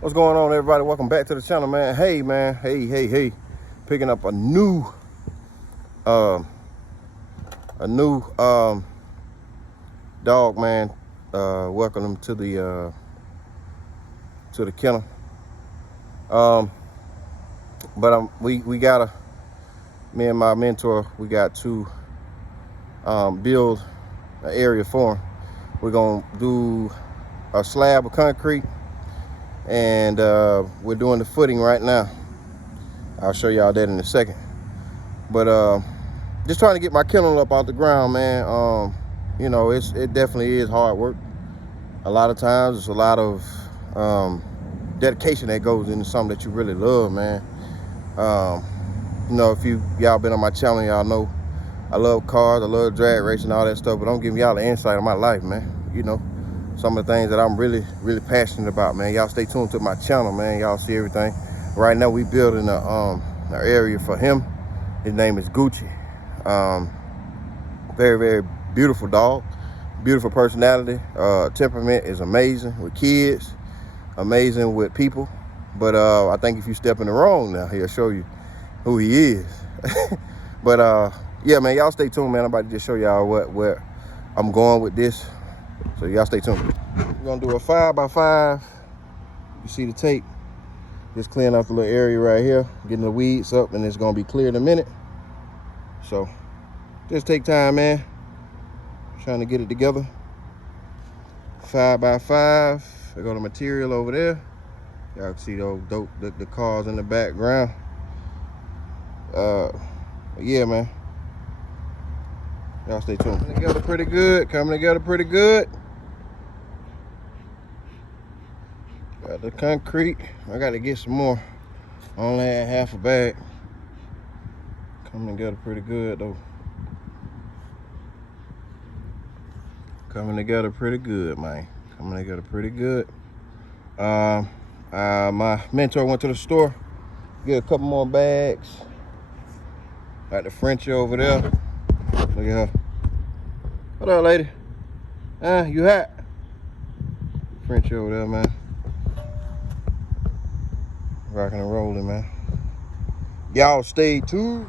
What's going on, everybody? Welcome back to the channel, man. Hey, man. Hey. Picking up a new dog, man. Welcome him to the kennel. Me and my mentor, we got to build an area for him. We're gonna do a slab of concrete, and we're doing the footing right now. I'll show y'all that in a second. But just trying to get my kennel up off the ground, man. You know, it definitely is hard work. A lot of times, it's a lot of dedication that goes into something that you really love, man. You know, if y'all been on my channel, y'all know I love cars, I love drag racing, all that stuff, but I'm giving y'all the insight of my life, man. You know, some of the things that I'm really passionate about, man. Y'all stay tuned to my channel, man. Y'all see everything. Right now, we building an area for him. His name is Gucci. Very beautiful dog, beautiful personality. Temperament is amazing with kids, amazing with people. But I think if you step in the wrong now, he'll show you who he is. But yeah, man, y'all stay tuned, man. I'm about to just show y'all where I'm going with this. So y'all stay tuned. We're gonna do a 5x5. You see the tape. Just clearing off the little area right here, getting the weeds up, and it's gonna be clear in a minute. So just take time, man. Trying to get it together. 5x5. I got the material over there. Y'all can see those the cars in the background. Yeah, man. Y'all stay tuned. Coming together pretty good. Got the concrete. I got to get some more. I only had half a bag. Coming together pretty good, though. Coming together pretty good, man. Coming together pretty good. My mentor went to the store, get a couple more bags. Got the Frenchie over there. Look at her. What up, lady? You hot? Frenchie over there, man. Rocking and rolling, man. Y'all stay tuned.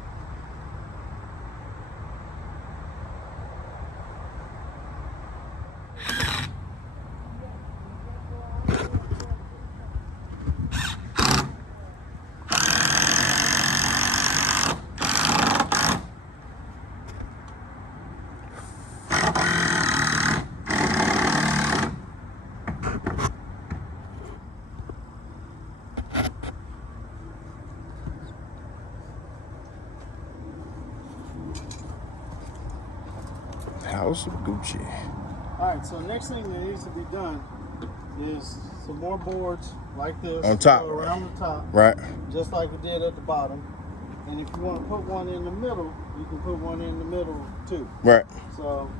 House of Gucci. Alright, so next thing that needs to be done is some more boards like this On top. around the top. Right. Just like we did at the bottom. And if you want to put one in the middle, you can put one in the middle too. Right. So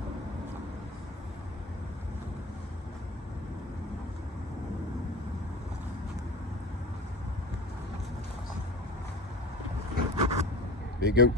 Big Gooch.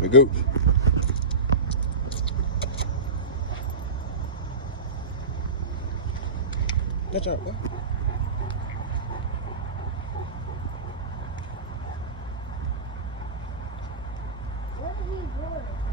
Big Gooch. Watch out, boy. What are you doing?